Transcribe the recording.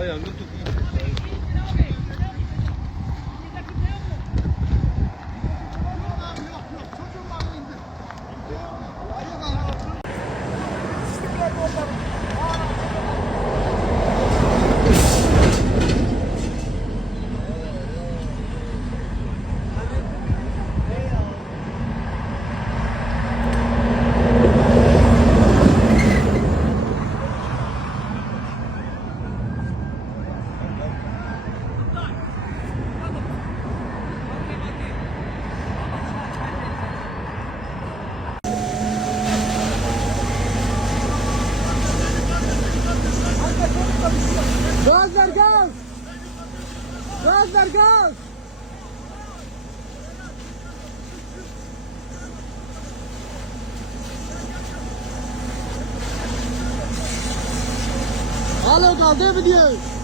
Valla yangın tüpü. Gaz ver gaz! Gaz ver gaz! Alo gaz değil mi diyor?